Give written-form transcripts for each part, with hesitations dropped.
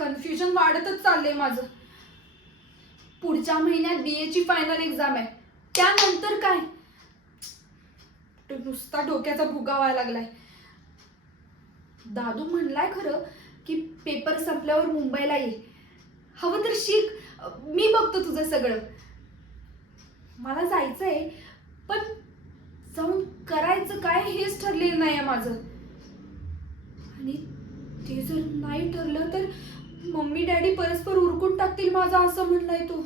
Confusion वाढतच चाललंय माझं. पुढच्या महिन्यात BA ची फायनल एक्झाम आहे. त्यानंतर काय? तो नुसता डोक्याचा भुगा व्हायला लागलाय. दादू म्हणलाय खरं की पेपर संपल्यावर मुंबईला ये, हवं तर शिक, मी बघतो तुझं सगळं. मला जायचंय, पण जाऊन करायचं काय हेच ठरलेलं नाहीये माझं. आणि ते जर नाही ठरलं तर मम्मी डॅडी परस्पर उरकून टाकतील माझा, असं म्हणलाय तो.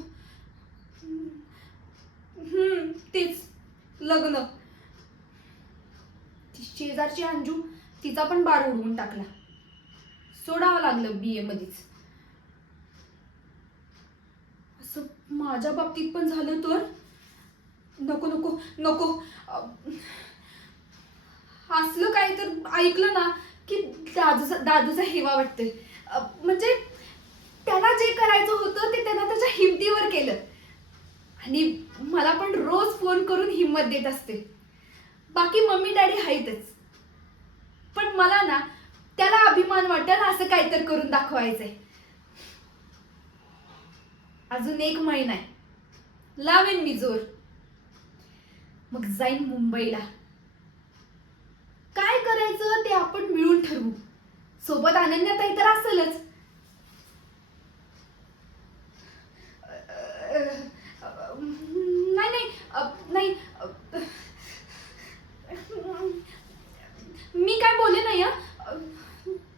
तेच लग्न. ती शेजारची अंजू, तिचा पण बार उडवून टाकला. सोडावं लागलं BA मध्येच. असं माझ्या बाबतीत पण झालं तर? नको नको नको. असलं काय तर ऐकलं ना की दादूचा हेवा वाटतोय. म्हणजे त्याला जे करायचं होतं ते त्यानं त्याच्या हिमतीवर केलं. आणि मला पण रोज फोन करून हिम्मत देत असते. बाकी मम्मी डॅडी आहेतच, पण मला ना त्याला अभिमान वाटेल असं काहीतरी करून दाखवायचंय. अजून 1 महिना आहे, लावेन मी जोर. मग जाईन मुंबईला. काय करायचं ते आपण मिळून ठरवू. सोबत अनन्याताई तर असेलच. नाही नाही नाही, मी काय बोलले नाही.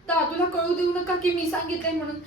दादूला कळू देऊ नका की मी सांगितलंय म्हणून.